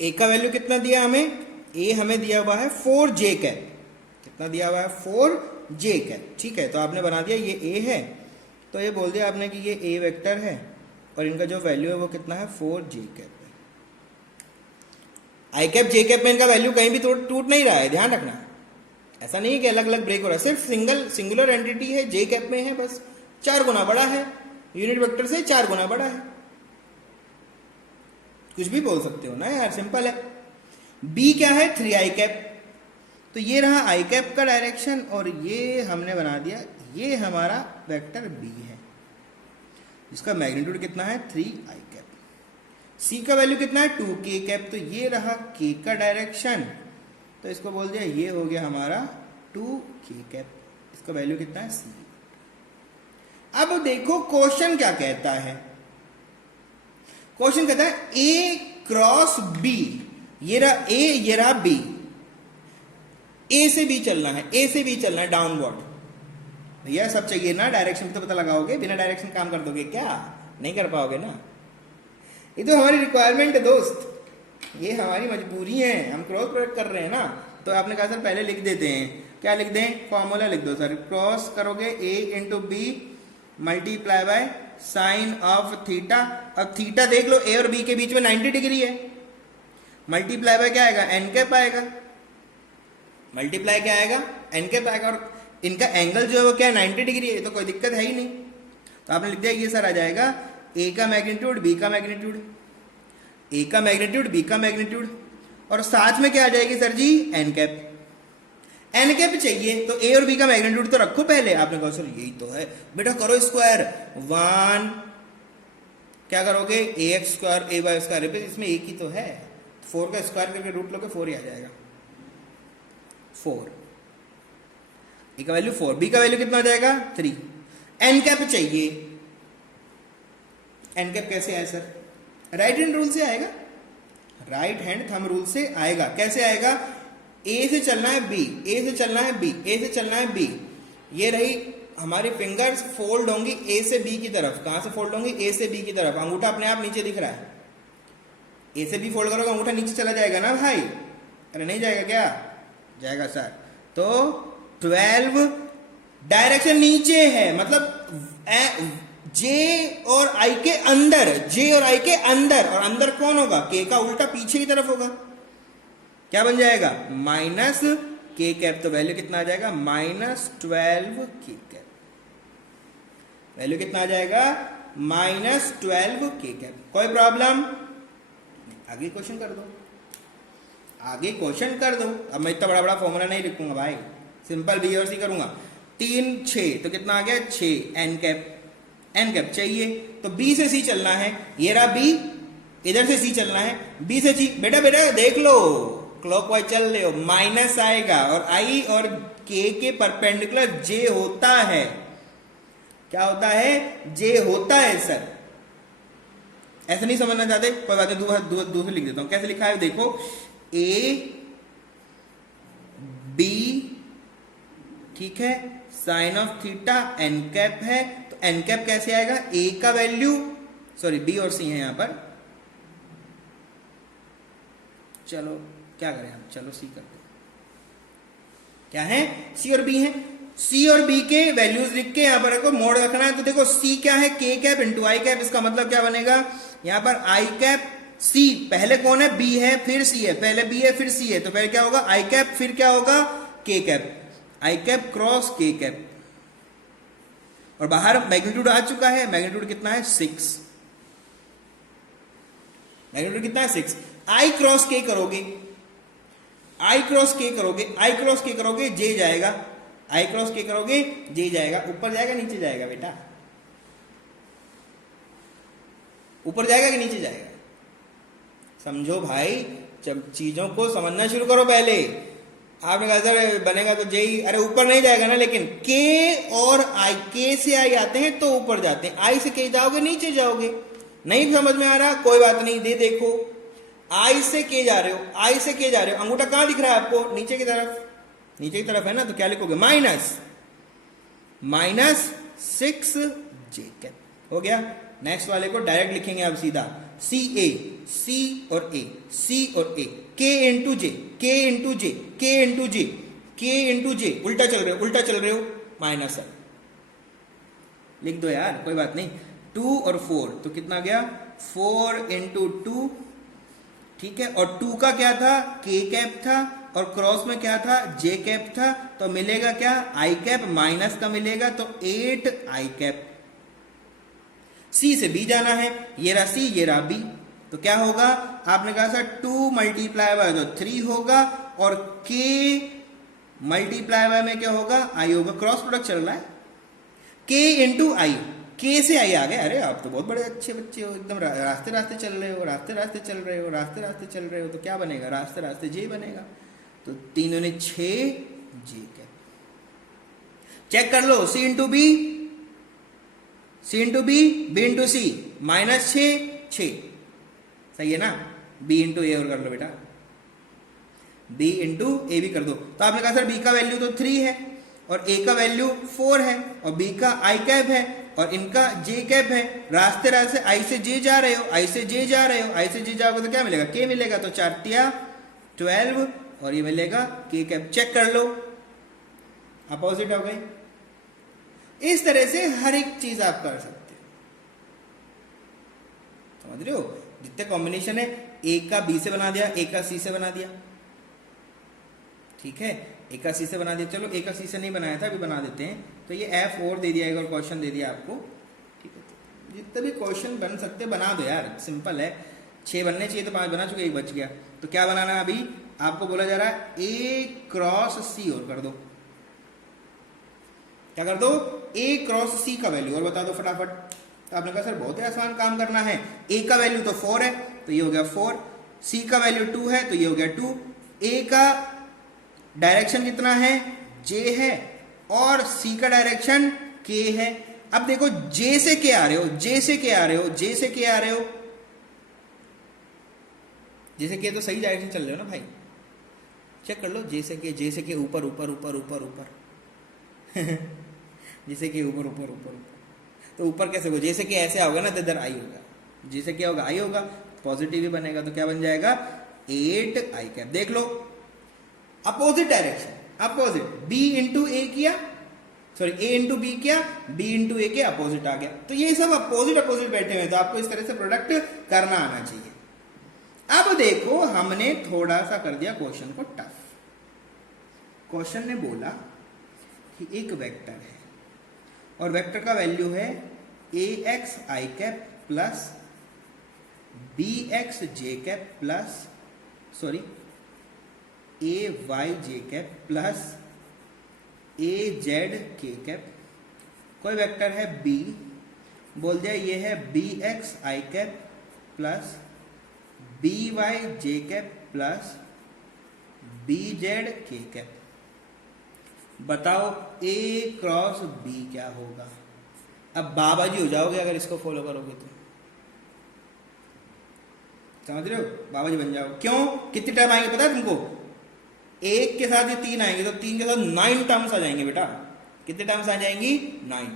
ए का वैल्यू कितना दिया हमें, ए हमें दिया हुआ है 4j कैप, कितना दिया हुआ है 4j कैप, ठीक है। तो आपने बना दिया ये ए है, तो ये बोल दिया आपने कि ये ए वेक्टर है और इनका जो वैल्यू है वो कितना है 4j कैप है। आई कैप जे कैप में इनका वैल्यू कहीं भी टूट नहीं रहा है, ध्यान रखना, ऐसा नहीं है कि अलग अलग ब्रेक हो रहा है, सिर्फ सिंगुलर एंटिटी है, जे कैप में है, बस 4 गुना बड़ा है, यूनिट वेक्टर से 4 गुना बड़ा है। कुछ भी बोल सकते हो ना यार, सिंपल है। बी क्या है 3i कैप, तो ये रहा आई कैप का डायरेक्शन और ये हमने बना दिया, ये हमारा वेक्टर बी है जिसका मैग्नीट्यूड कितना है 3i कैप। सी का वैल्यू कितना है 2k कैप, तो ये रहा k का डायरेक्शन, तो इसको बोल दिया ये हो गया हमारा 2k कैप, इसका वैल्यू कितना है सी। अब देखो क्वेश्चन क्या कहता है, क्वेश्चन कहता है ए क्रॉस बी, ये रहा ए ये रहा बी, ए से बी चलना है, ए से बी चलना है डाउनवर्ड। भैया सब चाहिए ना, डायरेक्शन तो पता लगाओगे, बिना डायरेक्शन काम कर दोगे क्या, नहीं कर पाओगे ना, ये तो हमारी रिक्वायरमेंट है दोस्त, ये हमारी मजबूरी है, हम क्रॉस प्रोडक्ट कर रहे हैं ना। तो आपने कहा सर पहले लिख देते हैं, क्या लिख दें, फॉर्मूला लिख दो सर, क्रॉस करोगे A into B multiply by sine of theta. अब थीटा देख लो ए और बी के बीच में 90 डिग्री है, मल्टीप्लाई बाय क्या आएगा एन कैप आएगा, मल्टीप्लाई क्या आएगा एन कैप आएगा, और इनका एंगल जो है वो क्या है 90 डिग्री है, तो कोई दिक्कत है ही नहीं। तो आपने लिख दिया ये सर आ जाएगा ए का मैग्नीट्यूड बी का मैग्नीट्यूड, ए का मैग्नीट्यूड बी का मैग्नीट्यूड, और साथ में क्या आ जाएगी sir G N cap. N cap चाहिए तो ए और बी का मैग्नीट्यूड तो रखो पहले, आपने कहा सर यही तो है, बेटा करो स्क्वायर, 1 क्या करोगे ए एक्स स्क्वायर ए वाई स्क्वायर, इसमें एक ही तो है, 4 का स्क्वायर करके रूट लोगे 4 ही आ जाएगा, 4, ए का वैल्यू 4, बी का वैल्यू कितना हो जाएगा 3। एन कैप चाहिए, एन कैप कैसे आए सर, राइट हैंड रूल से आएगा, राइट हैंड थंब रूल से आएगा। कैसे आएगा, ए से चलना है बी, ए से चलना है बी, ए से चलना है बी, ये रही हमारी फिंगर्स फोल्ड होंगी ए से बी की तरफ, कहां से फोल्ड होंगी ए से बी की तरफ, अंगूठा अपने आप नीचे दिख रहा है, ए से बी फोल्ड करोगे अंगूठा नीचे चला जाएगा ना भाई, अरे नहीं जाएगा क्या, जाएगा सर। तो 12 डायरेक्शन नीचे है, मतलब जे और आई के अंदर, जे और आई के अंदर, और अंदर कौन होगा, के का उल्टा पीछे की तरफ होगा, क्या बन जाएगा माइनस के कैप, तो वैल्यू कितना आ जाएगा -12 के कैप, वैल्यू कितना आ जाएगा -12 के कैप। कोई प्रॉब्लम, आगे क्वेश्चन कर दो, आगे क्वेश्चन कर दो। अब मैं इतना बड़ा बड़ा फॉर्मूला नहीं लिखूंगा भाई, सिंपल बी और सी करूंगा। 3 6 तो कितना आ गया 6, एन कैप, एन कैप चाहिए तो बी से सी चलना है, ये रहा बी, इधर से सी चलना है, बी से सी, बेटा बेटा देख लो क्लॉकवाइज चल रहे हो, माइनस आएगा, और आई और के परपेंडिकुलर जे होता है, क्या होता है जे होता है सर। ऐसा नहीं समझना चाहते कोई बात नहीं, दूसरे लिख देता हूं, कैसे लिखा है देखो, ए बी ठीक है, sine of theta n cap है, तो एन कैप कैसे आएगा, ए का वैल्यू, सॉरी बी और सी है यहां पर, चलो क्या करें हम, चलो सी करते हैं, क्या है सी और बी है, सी और बी के वैल्यूज लिख के यहां पर रखो, मोड रखना है। तो देखो सी क्या है के कैप इंटू आई कैप, इसका मतलब क्या बनेगा, यहां पर आई कैप सी, पहले कौन है बी है फिर सी है, पहले बी है फिर सी है, तो पहले क्या होगा आई कैप, फिर क्या होगा के कैप, आई कैप क्रॉस के कैप, और बाहर मैग्नीट्यूड आ चुका है, मैग्नीट्यूड कितना है 6, मैग्नीट्यूड कितना है 6। आई क्रॉस के करोगे, आई क्रॉस के करोगे, आई क्रॉस के करोगे जे जाएगा, आई क्रॉस के करोगे जे जाएगा, ऊपर जाएगा नीचे जाएगा बेटा, ऊपर जाएगा कि नीचे जाएगा, समझो भाई, जब चीजों को समझना शुरू करो पहले। आपने कहा सर बनेगा तो जे ही, अरे ऊपर नहीं जाएगा ना, लेकिन के और आई, के से आई आते हैं तो ऊपर जाते हैं, आई से के जाओगे नीचे जाओगे, नहीं समझ में आ रहा कोई बात नहीं, दे देखो, आई से के जा रहे हो, आई से के जा रहे हो, अंगूठा कहां दिख रहा है आपको, नीचे की तरफ, नीचे की तरफ है ना, तो क्या लिखोगे -6 जे कैप, हो गया। नेक्स्ट वाले को डायरेक्ट लिखेंगे अब सीधा, सी ए, सी और ए, सी और ए, के इंटू जे, के इंटू जे, के इंटू जे, के इंटू जे, उल्टा चल रहे हो, उल्टा चल रहे हो, माइनस है, लिख दो यार, कोई बात नहीं। 2 और 4 तो कितना गया, 4 इंटू 2, ठीक है, और 2 का क्या था, के कैप था, और क्रॉस में क्या था, जे कैप था, तो मिलेगा क्या, आई कैप, माइनस का मिलेगा तो 8 आई कैप। सी से बी जाना है, ये रहा सी, ये रहा बी, तो क्या होगा, आपने कहा सर 2 मल्टीप्लाई बाय तो 3 होगा, और के मल्टीप्लाई बाय में क्या होगा, आई होगा, क्रॉस प्रोडक्ट चल रहा है, के इंटू आई, के से आई आ गए। अरे आप तो बहुत बड़े अच्छे बच्चे हो, एकदम रास्ते रास्ते चल रहे हो, रास्ते रास्ते चल रहे हो, रास्ते रास्ते चल रहे हो, तो क्या बनेगा, रास्ते रास्ते जे बनेगा, तो 3 ने 6 जे कैप। चेक कर लो, सी इंटू बी, सी इंटू बी, बी इंटू सी, माइनस 6, सही है ना, बी इंटू ए और कर लो बेटा, बी इंटू ए भी कर दो। तो आपने कहा सर बी का वैल्यू तो 3 है और ए का वैल्यू 4 है और बी का आई कैप है और इनका जे कैप है, रास्ते रास्ते आई से जे जा रहे हो, आई से जे जा रहे हो, आई से जे जाओगे तो क्या मिलेगा, के मिलेगा, तो 4 तिया 12 और ये मिलेगा के कैप। चेक कर लो, अपोजिट हो गई। इस तरह से हर एक चीज आप कर सकते हो, समझ रहे हो, जितने कॉम्बिनेशन है, ए का बी से बना दिया, ए का सी से बना दिया, ठीक है, ए का सी से बना दिया, चलो ए का सी से नहीं बनाया था, अभी बना देते हैं, तो ये एफ और दे दिया, एक और क्वेश्चन दे दिया आपको, ठीक है, जितने भी क्वेश्चन बन सकते बना दो यार, सिंपल है, 6 बनने चाहिए तो 5 बना चुके, 1 बच गया, तो क्या बनाना है अभी आपको बोला जा रहा है, ए क्रॉस सी और कर दो, क्या कर दो, ए क्रॉस सी का वैल्यू और बता दो फटाफट। तो आपने कहा सर बहुत ही आसान काम करना है, ए का वैल्यू तो 4 है तो ये हो गया 4, सी का वैल्यू 2 है तो ये हो गया 2, ए का डायरेक्शन कितना है, जे है, और सी का डायरेक्शन के है। अब देखो जे से के आ रहे हो, जे से के आ रहे हो, जे से के आ रहे हो, जे से के तो सही डायरेक्शन चल रहे हो ना भाई, चेक कर लो, जे से के ऊपर ऊपर ऊपर ऊपर ऊपर जैसे कि ऊपर ऊपर ऊपर ऊपर, तो ऊपर कैसे होगा, जैसे कि ऐसे होगा ना तो इधर आई होगा, जैसे क्या होगा, आई होगा, पॉजिटिव ही बनेगा, तो क्या बन जाएगा 8 आई कैप। देख लो opposite direction, opposite, B into A किया, सॉरी ए इंटू बी किया, बी इंटू ए के अपोजिट आ गया, तो ये सब अपोजिट अपोजिट बैठे हुए हैं, तो आपको इस तरह से प्रोडक्ट करना आना चाहिए। अब देखो हमने थोड़ा सा कर दिया क्वेश्चन को टफ। क्वेश्चन ने बोला कि एक वेक्टर है और वेक्टर का वैल्यू है ए एक्स आई कैप प्लस बी एक्स जे कैप प्लस, सॉरी ए वाई जे कैप प्लस ए जेड के कैप। कोई वेक्टर है बी, बोल दिया ये है बी एक्स आई कैप प्लस बी वाई जे कैप प्लस बी जेड के कैप। बताओ ए क्रॉस बी क्या होगा। अब बाबा जी हो जाओगे अगर इसको फॉलो करोगे तो, समझ रहे हो, बाबा जी बन जाओ। क्यों, कितने टाइम आएंगे पता है तुमको, एक के साथ ये 3 आएंगे तो 3 के साथ 9 टर्म्स आ जाएंगे बेटा। कितने टर्म्स आ जाएंगी, 9।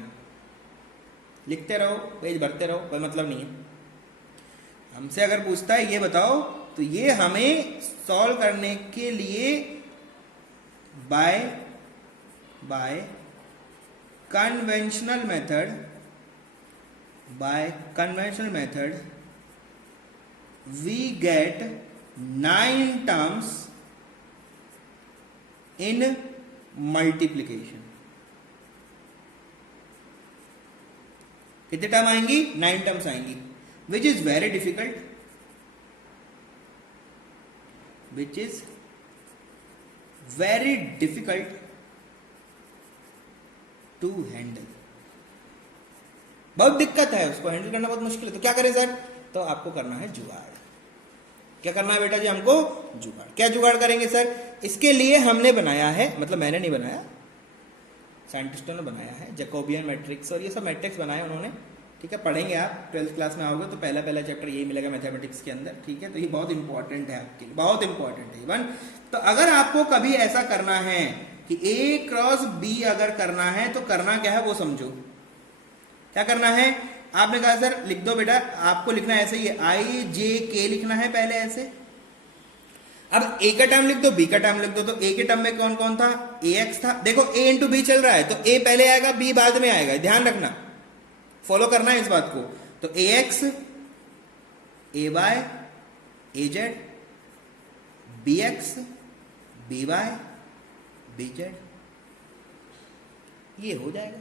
लिखते रहो, पेज भरते रहो, कोई मतलब नहीं है। हमसे अगर पूछता है ये बताओ, तो ये हमें सॉल्व करने के लिए by conventional method we get 9 terms in multiplication। कितने टर्म आएंगी, 9 टर्म्स आएंगी, which is very difficult to handle. बहुत दिक्कत है, उसको हैंडल करना बहुत मुश्किल है। तो क्या करें सर, तो आपको करना है जुगाड़। क्या करना है बेटा जी, हमको जुगाड़। क्या जुगाड़ करेंगे सर, इसके लिए हमने बनाया है, मतलब मैंने नहीं बनाया, साइंटिस्टों ने बनाया है, जैकोबियन मैट्रिक्स और ये सब मैट्रिक्स बनाए उन्होंने, ठीक है। पढ़ेंगे आप 12th क्लास में आओगे तो पहला चैप्टर यही मिलेगा मैथमेटिक्स के अंदर, ठीक है। तो ये बहुत इंपॉर्टेंट है आपके लिए, बहुत इंपॉर्टेंट है इवन। तो अगर आपको कभी ऐसा करना है कि ए क्रॉस बी अगर करना है तो करना क्या है वो समझो। क्या करना है, आपने कहा सर लिख दो बेटा, आपको लिखना है ऐसे ही, आई जे के लिखना है पहले ऐसे। अब ए का टर्म लिख दो, बी का टर्म लिख दो। तो ए के टर्म में कौन कौन था, ए एक्स था। देखो ए इंटू बी चल रहा है तो ए पहले आएगा बी बाद में आएगा, ध्यान रखना, फॉलो करना है इस बात को। तो A X, A Y, A Z, B X, B Y, B Z, ये हो जाएगा,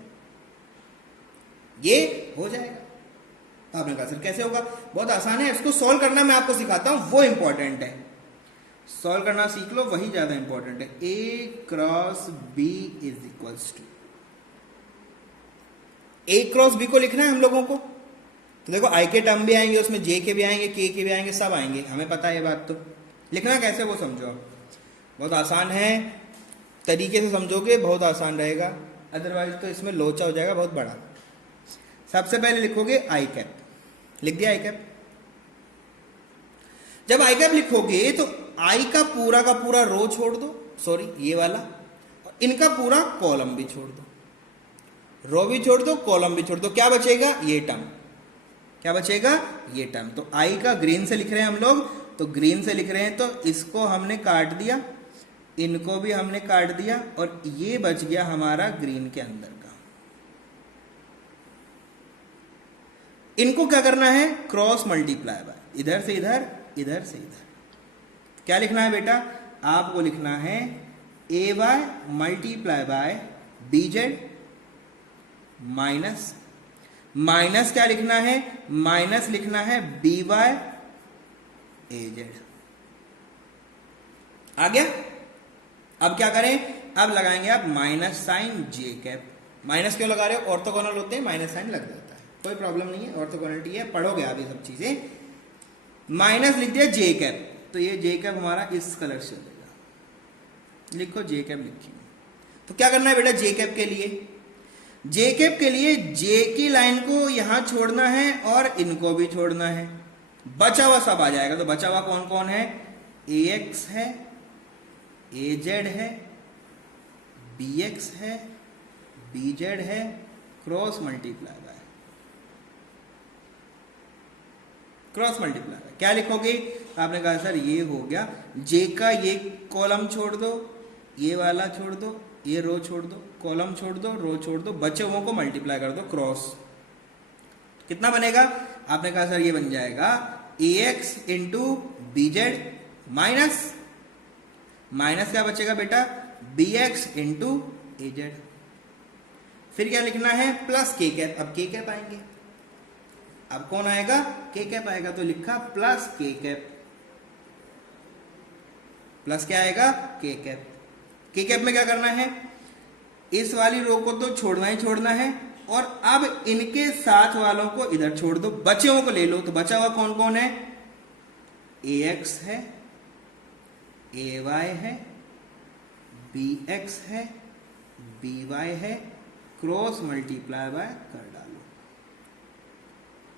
ये हो जाएगा। आपने कहा सर कैसे होगा, बहुत आसान है, इसको सॉल्व करना मैं आपको सिखाता हूं, वो इंपॉर्टेंट है, सॉल्व करना सीख लो, वही ज्यादा इंपॉर्टेंट है। A cross B is equals to, A cross B को लिखना है हम लोगों को। तो देखो आई के टर्म भी आएंगे उसमें, जे के भी आएंगे, के भी आएंगे, सब आएंगे, हमें पता है ये बात। तो लिखना कैसे वो समझो आप, बहुत आसान है, तरीके से समझोगे बहुत आसान रहेगा, अदरवाइज तो इसमें लोचा हो जाएगा बहुत बड़ा। सबसे पहले लिखोगे आई कैप, लिख दिया आई कैप। जब आई कैप लिखोगे तो आई का पूरा रो छोड़ दो, सॉरी ये वाला, और इनका पूरा कॉलम भी छोड़ दो, रो भी छोड़ दो, कॉलम भी छोड़ दो। क्या बचेगा, ये टर्म, क्या बचेगा, ये टर्म। तो आई का ग्रीन से लिख रहे हैं हम लोग, तो ग्रीन से लिख रहे हैं, तो इसको हमने काट दिया, इनको भी हमने काट दिया, और ये बच गया हमारा ग्रीन के अंदर का। इनको क्या करना है, क्रॉस मल्टीप्लाई बाय, इधर से इधर, इधर से इधर। क्या लिखना है बेटा, आपको लिखना है A Y multiply by B Z minus, minus क्या लिखना है, माइनस लिखना है बी वाई ए जेड। आ गया। अब क्या करें, अब लगाएंगे आप minus sign J cap. Minus क्यों लगा रहे हो, ऑर्थोगोनल होते हैं, माइनस साइन लग जाता है, कोई प्रॉब्लम नहीं है, ऑर्थोगोनलिटी है, पढ़ोगे आप ये सब चीजें। माइनस लिख दिया जे कैप, तो ये जे कैप हमारा इस कलर से चलेगा, लिखो जे कैप लिखिए। तो क्या करना है बेटा, जे कैप के लिए, जे कैप के लिए जे की लाइन को यहां छोड़ना है और इनको भी छोड़ना है, बचा हुआ सब आ जाएगा। तो बचा हुआ कौन कौन है, ए एक्स है, ए जेड है, बी एक्स है, बी जेड है, cross multiply bye, cross multiply by. क्या लिखोगे, आपने कहा सर ये हो गया, जे का ये कॉलम छोड़ दो, ये वाला छोड़ दो, ये रो छोड़ दो, कॉलम छोड़ दो, रो छोड़ दो, बचे हुओं को मल्टीप्लाई कर दो क्रॉस। कितना बनेगा, आपने कहा सर ये बन जाएगा A X into B Z minus, minus क्या बचेगा बेटा, B X into A Z. फिर क्या लिखना है, प्लस के कैप। अब के कैप आएंगे, अब कौन आएगा, के कैप आएगा, तो लिखा प्लस के कैप, प्लस क्या आएगा, के कैप। के कैप में क्या करना है, इस वाली रो को तो छोड़ना ही छोड़ना है, और अब इनके साथ वालों को इधर छोड़ दो, बचे हुओं को ले लो। तो बचा हुआ कौन कौन है, ए एक्स है, ए वाई है, बी एक्स है, बी वाई है, क्रॉस मल्टीप्लाई बाय कर डालो,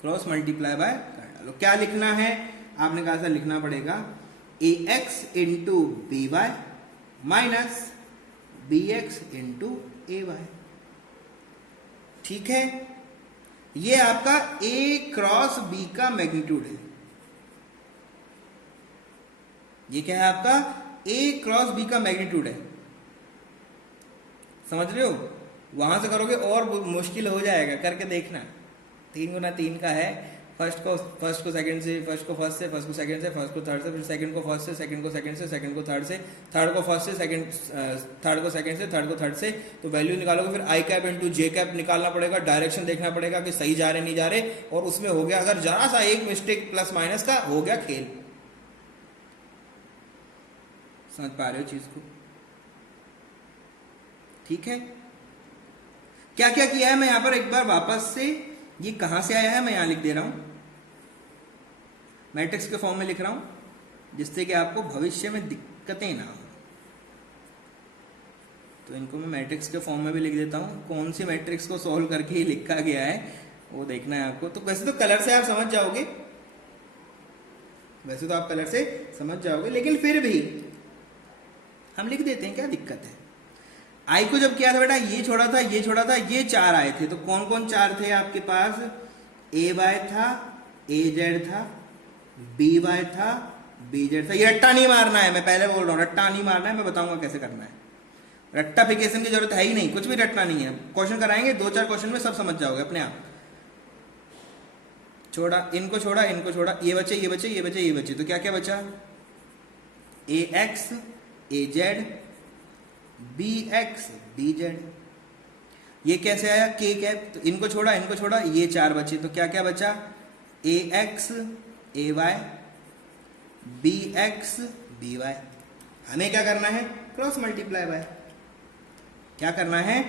क्रॉस मल्टीप्लाई बाय कर डालो। क्या लिखना है, आपने कहा सर लिखना पड़ेगा A X into B Y minus B X into A Y. ठीक है, ये आपका ए क्रॉस बी का मैग्नीट्यूड है, ये क्या है आपका, ए क्रॉस बी का मैग्नीट्यूड है, समझ रहे हो। वहां से करोगे और मुश्किल हो जाएगा, करके देखना। 3 गुना 3 का है, फर्स्ट को सेकंड से, फर्स्ट को फर्स्ट से, फर्स्ट को सेकंड से, फर्स्ट को थर्ड से, फिर सेकंड को फर्स्ट से, सेकंड को सेकंड से, सेकंड को थर्ड से, थर्ड को फर्स्ट से, सेकंड थर्ड को सेकंड से, थर्ड को थर्ड से। तो वैल्यू निकालोगे, फिर आई कैप इंटू जे कैप निकालना पड़ेगा, डायरेक्शन देखना पड़ेगा कि सही जा रहे नहीं जा रहे, और उसमें हो गया अगर जरा सा एक मिस्टेक प्लस माइनस का, हो गया खेल। समझ पा रहे हो चीज को, ठीक है। क्या क्या किया है मैं यहां पर एक बार वापस से, ये कहां से आया है मैं यहां लिख दे रहा हूं, मैट्रिक्स के फॉर्म में लिख रहा हूं, जिससे कि आपको भविष्य में दिक्कतें ना हो। तो इनको मैं मैट्रिक्स के फॉर्म में भी लिख देता हूं, कौन सी मैट्रिक्स को सॉल्व करके ही लिखा गया है वो देखना है आपको। तो वैसे तो कलर से आप समझ जाओगे, वैसे तो आप कलर से समझ जाओगे, लेकिन फिर भी हम लिख देते हैं, क्या दिक्कत है। आई को जब किया था बेटा, ये छोड़ा था, ये छोड़ा था, ये 4 आए थे। तो कौन कौन 4 थे आपके पास, ए वाई था, ए जेड था, बी वाई था, बी जेड था। ये रट्टा नहीं मारना है, मैं पहले बोल रहा हूँ, रट्टा नहीं मारना है, मैं बताऊंगा कैसे करना है। रट्टाफिकेशन की जरूरत है ही नहीं, कुछ भी रटना नहीं है। क्वेश्चन कराएंगे, 2-4 क्वेश्चन में सब समझ जाओगे अपने आप। छोड़ा इनको, छोड़ा इनको, छोड़ा ये बचे, ये बचे, ये बचे, ये बचे, तो क्या क्या बचा? A X, A Z, B X, B Z. ये कैसे आया? के कैप। तो इनको छोड़ा, इनको छोड़ा, ये 4 बचे, तो क्या क्या बचा? A X, A Y, B X, B Y. हमें क्या करना है? Cross multiply by. क्या करना है?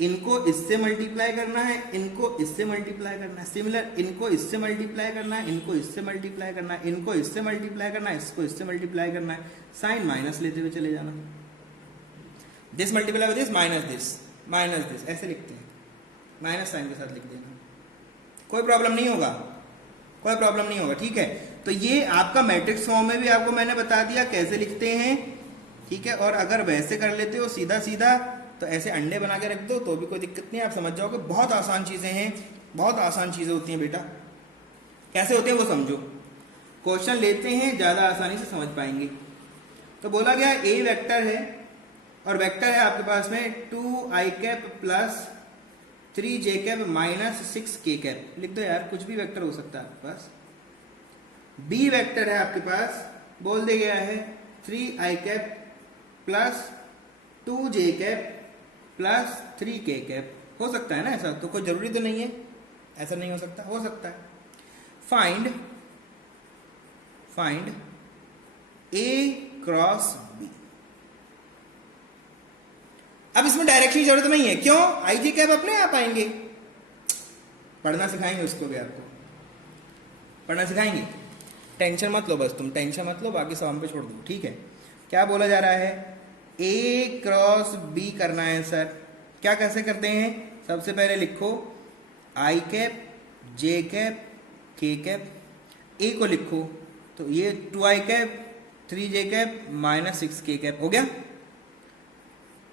इनको इससे मल्टीप्लाई करना है, इनको इससे मल्टीप्लाई करना है। सिमिलर इनको इससे मल्टीप्लाई करना है, इनको इससे मल्टीप्लाई करना है, इनको इससे मल्टीप्लाई करना है, इसको इससे मल्टीप्लाई करना है। साइन माइनस लेते हुए चले जाना। This multiply with this minus this, ऐसे लिखते हैं, माइनस साइन के साथ लिख देना। कोई प्रॉब्लम नहीं होगा, कोई प्रॉब्लम नहीं होगा, ठीक है। तो ये आपका मैट्रिक्स फॉर्म में भी आपको मैंने बता दिया कैसे लिखते हैं, ठीक है। और अगर वैसे कर लेते हो सीधा सीधा, तो ऐसे अंडे बना के रख दो तो भी कोई दिक्कत नहीं, आप समझ जाओगे। बहुत आसान चीजें हैं, बहुत आसान चीजें होती हैं बेटा। कैसे होते हैं वो समझो, क्वेश्चन लेते हैं ज्यादा आसानी से समझ पाएंगे। तो बोला गया ए वेक्टर है, और वेक्टर है आपके पास में 2i cap plus 3j cap minus 6k cap. लिख दो यार, कुछ भी वेक्टर हो सकता है आपके पास। बी वेक्टर है आपके पास, बोल दिया गया है 3i cap plus 2j cap plus 3k cap. हो सकता है ना ऐसा, तो कोई जरूरी तो नहीं है ऐसा नहीं हो सकता, हो सकता है। फाइंड ए क्रॉस बी। अब इसमें डायरेक्शन की जरूरत नहीं है, क्यों? आई जे कैप अपने आप आएंगे। पढ़ना सिखाएंगे उसको भी, आपको पढ़ना सिखाएंगे, टेंशन मत लो, बस तुम टेंशन मत लो, बाकी सब हम पे छोड़ दो, ठीक है। क्या बोला जा रहा है? ए क्रॉस बी करना है सर। क्या कैसे करते हैं? सबसे पहले लिखो आई कैप, जे कैप, के कैप। ए को लिखो तो ये 2i cap, 3j cap minus 6k cap हो गया।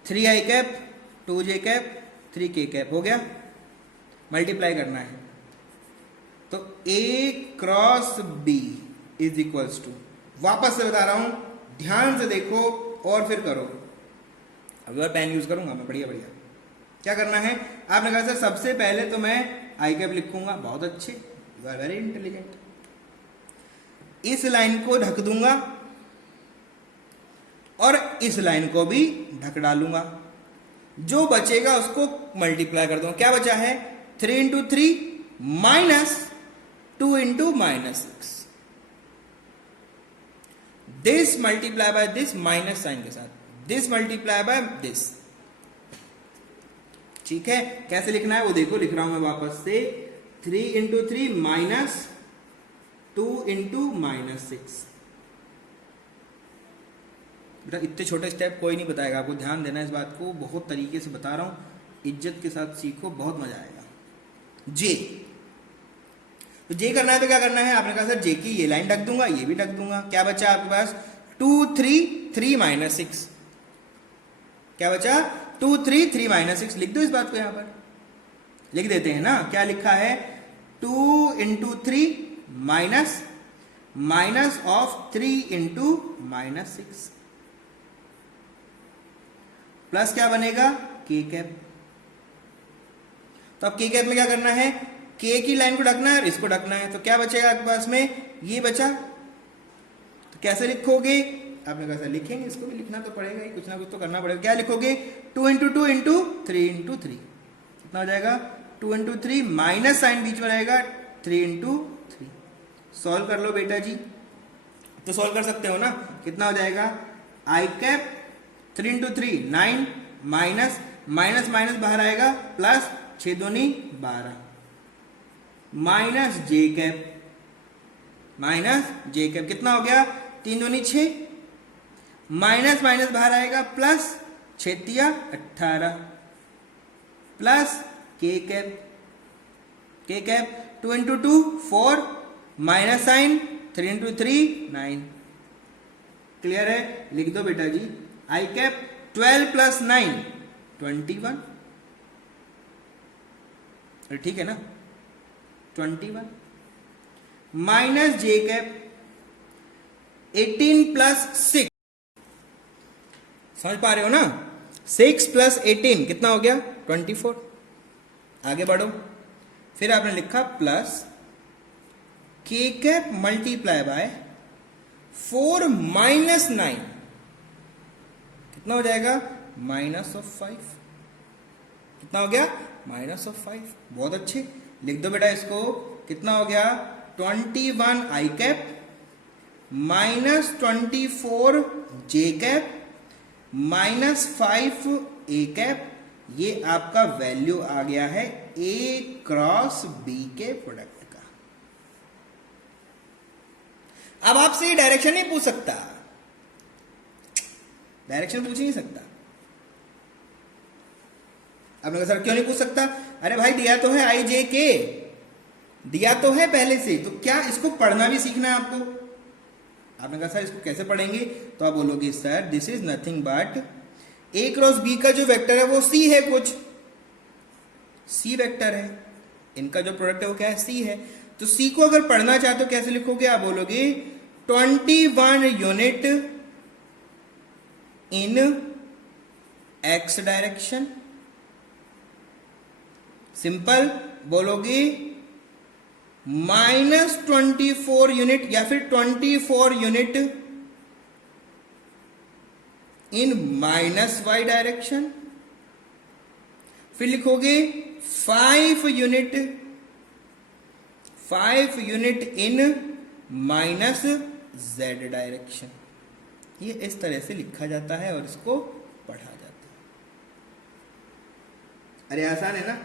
3i cap, 2j cap, 3k cap हो गया। मल्टीप्लाई करना है, तो a cross b is equals to, वापस से बता रहा हूं, ध्यान से देखो और फिर करो। अब बार पेन यूज करूंगा मैं, बढ़िया बढ़िया। क्या करना है? आपने कहा सर सबसे पहले तो मैं आई कैप लिखूंगा, बहुत अच्छे, यू आर वेरी इंटेलिजेंट। इस लाइन को ढक दूंगा और इस लाइन को भी ढक डालूंगा। जो बचेगा उसको मल्टीप्लाई कर दूंगा। क्या बचा है? 3 into 3 minus 2 into minus 6। This multiply by this minus sign के साथ, दिस मल्टीप्लाई बाय दिस, ठीक है। कैसे लिखना है वो देखो, लिख रहा हूं मैं वापस से। 3 इंटू 3 माइनस 2 इंटू माइनस 6। बेटा इतने छोटे स्टेप कोई नहीं बताएगा आपको, ध्यान देना इस बात को, बहुत तरीके से बता रहा हूं, इज्जत के साथ सीखो, बहुत मजा आएगा। जे, तो जे करना है तो क्या करना है? आपने कहा सर जे की ये लाइन ढक दूंगा, ये भी ढक दूंगा। क्या बचा आपके पास? 2 3 3 माइनस 6। क्या बचा? 2 3 3 माइनस 6। लिख दो इस बात को, यहां पर लिख देते हैं ना। क्या लिखा है? 2 into 3 minus minus of 3 into minus 6 plus क्या बनेगा? के कैप। तो अब के कैप में क्या करना है? के की लाइन को ढकना है और इसको ढकना है। तो क्या बचेगा आपके पास में? ये बचा। तो कैसे लिखोगे? आपने कहा सर लिखेंगे, इसको भी लिखना तो पड़ेगा ही, कुछ ना कुछ तो करना पड़ेगा। क्या लिखोगे? 2 इंटू 2 इंटू 3 इंटू 3। कितना हो जाएगा? 2 इंटू 3 माइनस साइन बीच में रहेगा, 3 इंटू 3। सॉल्व कर लो बेटा जी, तो सॉल्व कर सकते हो ना। कितना हो जाएगा? I cap 3 into 3 9 minus minus minus बाहर आएगा, प्लस 6 दूनी 12 minus J cap, minus J cap. कितना हो गया? 3 दूनी 6, माइनस माइनस बाहर आएगा, प्लस 6 तिया 18 plus k cap. K cap 2 into 2 4 minus sign 3 into 3 9। Clear है? लिख दो बेटा जी। आई कैप 12 प्लस 9 21। ठीक है ना? 21 माइनस जे कैप 18 प्लस 6, समझ पा रहे हो ना? 6 प्लस 18 कितना हो गया? 24। आगे बढ़ो, फिर आपने लिखा plus k cap multiply by 4 minus 9, कितना हो जाएगा? Minus of 5। कितना हो गया? Minus of 5। बहुत अच्छे, लिख दो बेटा इसको। कितना हो गया? 21 आई cap minus 24 J cap minus 5 A cap, ये आपका वैल्यू आ गया है ए क्रॉस बी के प्रोडक्ट का। अब आपसे ये डायरेक्शन नहीं पूछ सकता, डायरेक्शन पूछ ही नहीं सकता। आपने कहा सर क्यों नहीं पूछ सकता? अरे भाई दिया तो है आई जे के, दिया तो है पहले से, तो क्या इसको पढ़ना भी सीखना है आपको? आपने कहा सर इसको कैसे पढ़ेंगे? तो आप बोलोगे sir this is nothing but a cross B का जो वेक्टर है वो सी है, कुछ सी वेक्टर है, इनका जो प्रोडक्ट है वो क्या है? सी है। तो सी को अगर पढ़ना चाहते हो कैसे लिखोगे? आप बोलोगे 21 unit in x direction, simple बोलोगे माइनस 24 यूनिट या फिर 24 unit in minus y direction, फिर लिखोगे 5 unit in minus z direction. ये इस तरह से लिखा जाता है और इसको पढ़ा जाता है। अरे आसान है ना?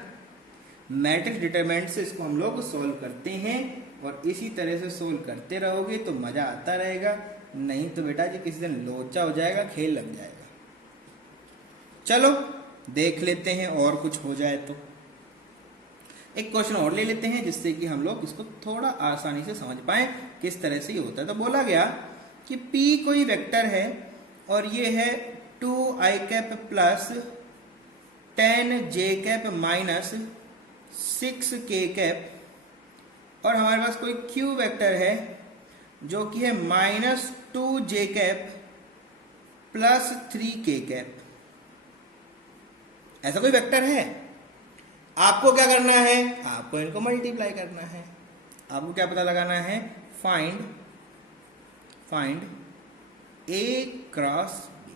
मैट्रिक्स डिटरमिनेंट से इसको हम लोग सोल्व करते हैं और इसी तरह से सोल्व करते रहोगे तो मजा आता रहेगा, नहीं तो बेटा जी किसी दिन लोचा हो जाएगा, खेल लग जाएगा। चलो देख लेते हैं और कुछ हो जाए तो। एक क्वेश्चन और ले लेते हैं जिससे कि हम लोग इसको थोड़ा आसानी से समझ पाए किस तरह से ये होता है। तो बोला गया कि P कोई वेक्टर है और ये है 2i cap plus 10j cap minus 6k cap, और हमारे पास कोई Q वेक्टर है जो कि है minus 2j cap plus 3k cap. ऐसा कोई वेक्टर है? आपको क्या करना है? आपको इनको मल्टीप्लाई करना है। आपको क्या पता लगाना है? फाइंड ए क्रॉस बी,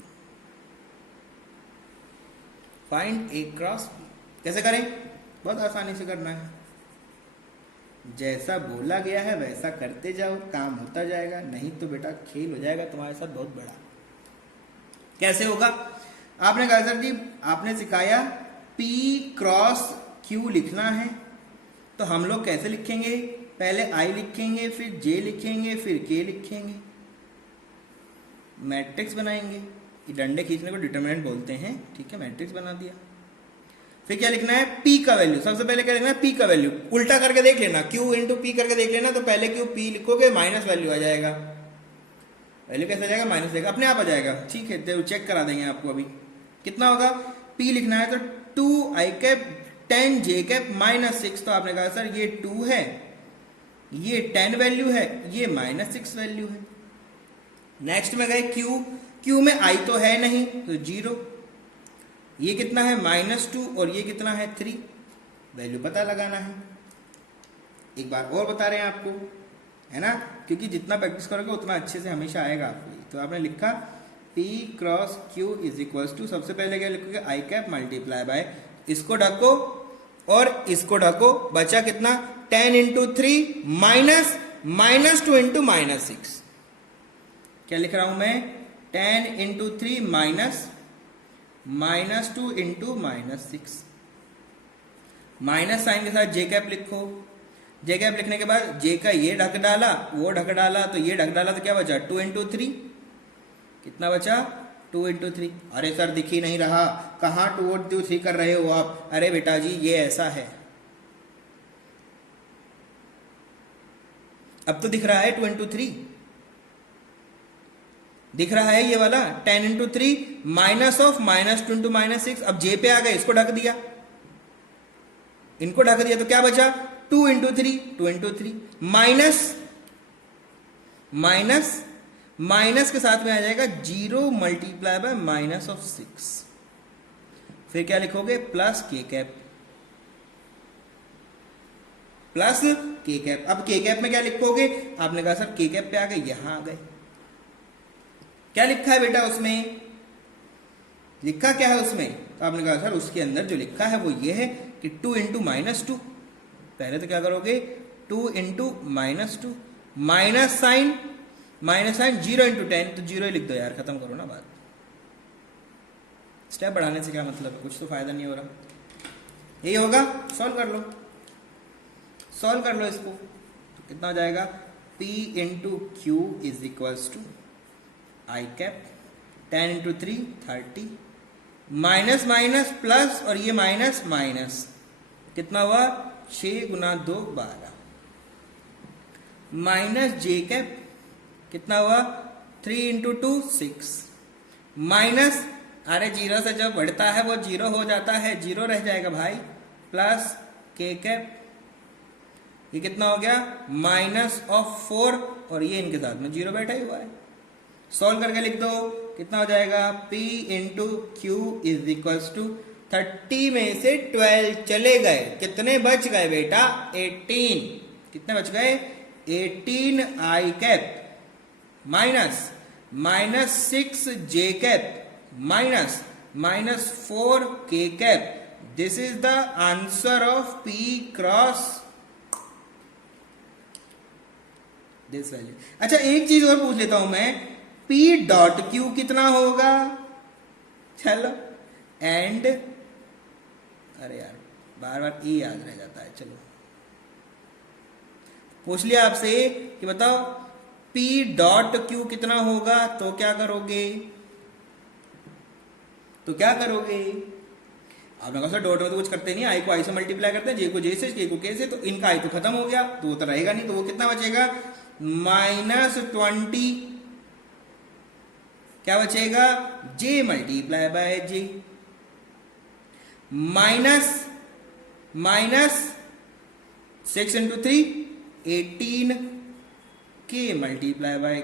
फाइंड ए क्रॉस बी। कैसे करें? बहुत आसानी से करना है, जैसा बोला गया है वैसा करते जाओ, काम होता जाएगा, नहीं तो बेटा खेल हो जाएगा तुम्हारे साथ बहुत बड़ा। कैसे होगा? आपने कहा सर जी आपने सिखाया P क्रॉस Q लिखना है, तो हम लोग कैसे लिखेंगे? पहले I लिखेंगे, फिर J लिखेंगे, फिर K लिखेंगे, मैट्रिक्स बनाएंगे। ये डंडे खींचने को डिटरमिनेंट बोलते हैं, ठीक है? मैट्रिक्स बना दिया। फिर क्या लिखना है? P का वैल्यू। सबसे पहले क्या लिखना है? P का वैल्यू। उल्टा करके देख लेना, Q इंटू P करके देख लेना। तो पहले Q P लिखोगे, माइनस वैल्यू आ जाएगा। वैल्यू कैसे आ जाएगा? माइनस देगा, अपने आप आ जाएगा, ठीक है? तो चेक करा देंगे आपको। अभी कितना होगा? P लिखना है तो 2i cap 10j cap minus 6। तो आपने कहा सर ये 2 है, ये 10 वैल्यू है, ये माइनस 6 वैल्यू है। नेक्स्ट में गए Q में I तो है नहीं तो 0, ये कितना है? -2, और ये कितना है? 3। वैल्यू पता लगाना है। एक बार और बता रहे हैं आपको, है ना? क्योंकि जितना प्रैक्टिस करोगे उतना अच्छे से हमेशा आएगा आपको। तो आपने लिखा P cross Q is equals to, सबसे पहले क्या लिखोगे? आई कैप मल्टीप्लाई बाय, इसको ढको और इसको ढको, बचा कितना? 10 इंटू 3 माइनस 2 इंटू -6। क्या लिख रहा हूं मैं? 10 into 3 minus 2 into -6। Minus sign के साथ जे कैप लिखो। जे कैप लिखने के बाद जे का ये ढक डाला, वो ढक डाला, तो ये ढक डाला, तो क्या बचा? 2 इंटू 3। कितना बचा? 2 इंटू 3। अरे सर दिख ही नहीं रहा, कहाँ 2 इंटू 3 कर रहे हो आप? अरे बेटा जी ये ऐसा है, अब तो दिख रहा है 2 इंटू 3 दिख रहा है, ये वाला 10 इंटू 3 माइनस ऑफ -2 इंटू -6। अब जे पे आ गए, इसको ढक दिया, इनको ढक दिया, तो क्या बचा? 2 इंटू 3 माइनस के साथ में आ जाएगा 0 मल्टीप्लाई बाय माइनस ऑफ 6, फिर क्या लिखोगे plus k cap, plus k cap. अब के कैप में क्या लिखोगे, आपने कहा सर के कैप पे आ गए, यहां आ गए, क्या लिखा है बेटा उसमें, लिखा क्या है उसमें, तो आपने कहा सर उसके अंदर जो लिखा है वो ये है कि 2 इंटू -2, पहले तो क्या करोगे 2 इंटू -2, माइनस साइन 0 इंटू 10, तो 0 ही लिख दो यार, खत्म करो ना बात, स्टेप बढ़ाने से क्या मतलब है, कुछ तो फायदा नहीं हो रहा, यही होगा, सॉल्व कर लो, सॉल्व कर लो इसको, तो कितना हो जाएगा P into q is equals to i cap 10 into 3 30, minus minus plus और ये माइनस माइनस, कितना हुआ 6 गुना 2 12, माइनस जे कैप कितना हुआ 3 इंटू 2 6, माइनस अरे 0 से जब बढ़ता है वो 0 हो जाता है, 0 रह जाएगा भाई, प्लस के कैप, ये कितना हो गया माइनस ऑफ 4 और ये इनके साथ में 0 बैठा ही हुआ है, सॉल्व करके लिख दो, कितना हो जाएगा P into q is equals to 30 में से 12 चले गए, कितने बच गए बेटा 18, कितने बच गए 18 आई कैप माइनस 6 जे कैप माइनस 4 के cap, this is the answer of P cross this value. अच्छा एक चीज और पूछ लेता हूं मैं, P डॉट क्यू कितना होगा, चलो एंड अरे यार बार बार E याद रह जाता है, चलो पूछ लिया आपसे कि बताओ P डॉट क्यू कितना होगा, तो क्या करोगे, आपने कहा सर डॉट में तो कुछ करते नहीं, आई को आई से मल्टीप्लाई करते हैं, जे को जे से, के को के से, तो इनका आई तो खत्म हो गया, तो वो तो रहेगा नहीं, तो वो कितना बचेगा -20, क्या बचेगा J multiply by J, minus 6 into 3 18 के मल्टीप्लाई बाय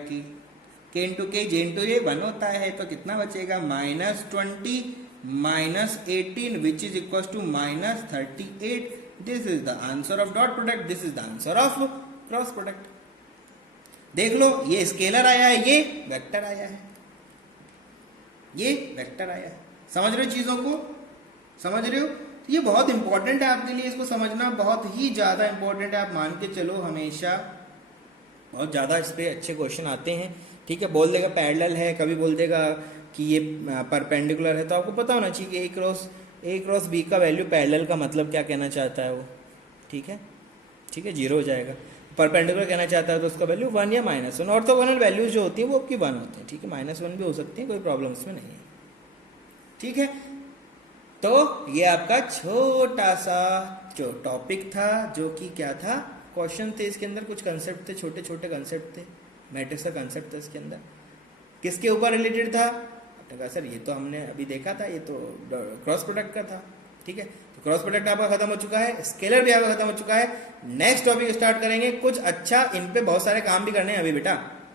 के इंटू के, जे इंटू ये 1 होता है, तो कितना बचेगा -20 -18 which is equal to -38, this is the answer of dot product, this is the answer of cross product. देख लो ये स्केलर आया है, ये वेक्टर आया है, ये वेक्टर आया है, समझ रहे हो चीजों को, समझ रहे हो, तो ये बहुत इंपॉर्टेंट है आपके लिए, इसको समझना बहुत ही ज्यादा इंपॉर्टेंट है, आप मान के चलो हमेशा बहुत ज्यादा इस पे अच्छे क्वेश्चन आते हैं, ठीक है, बोल देगा पैरेलल है, कभी बोल देगा कि ये परपेंडिकुलर है, तो आपको पता होना चाहिए कि ए क्रॉस बी का वैल्यू पैरेलल का मतलब क्या कहना चाहता है वो, ठीक है 0 हो जाएगा, परपेंडिकुलर कहना चाहता है तो उसका वैल्यू 1 या -1, ऑर्थोगोनल वैल्यूज जो होती है वो आपकी 1 होती है, ठीक है, -1 भी हो सकती है, कोई प्रॉब्लम इसमें नहीं है, ठीक है। तो ये आपका छोटा सा जो टॉपिक था, जो कि क्या था, क्वेश्चन थे, इसके अंदर कुछ कंसेप्ट थे, छोटे छोटे कंसेप्ट थे, मैट्रिक्स का कंसेप्ट था इसके अंदर, किसके ऊपर रिलेटेड था, आपने कहा सर ये तो हमने अभी देखा था, ये तो क्रॉस प्रोडक्ट का था, ठीक है, तो क्रॉस प्रोडक्ट आपका खत्म हो चुका है, स्केलर भी आपका खत्म हो चुका है, नेक्स्ट टॉपिक स्टार्ट करेंगे, कुछ अच्छा इन पे बहुत सारे काम भी करने हैं अभी बेटा,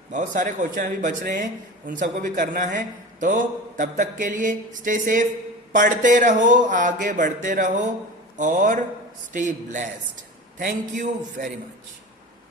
बहुत सारे क्वेश्चन अभी बच रहे हैं, उन सबको भी करना है, तो तब तक के लिए स्टे सेफ, पढ़ते रहो, आगे बढ़ते रहो और stay blessed, thank you very much.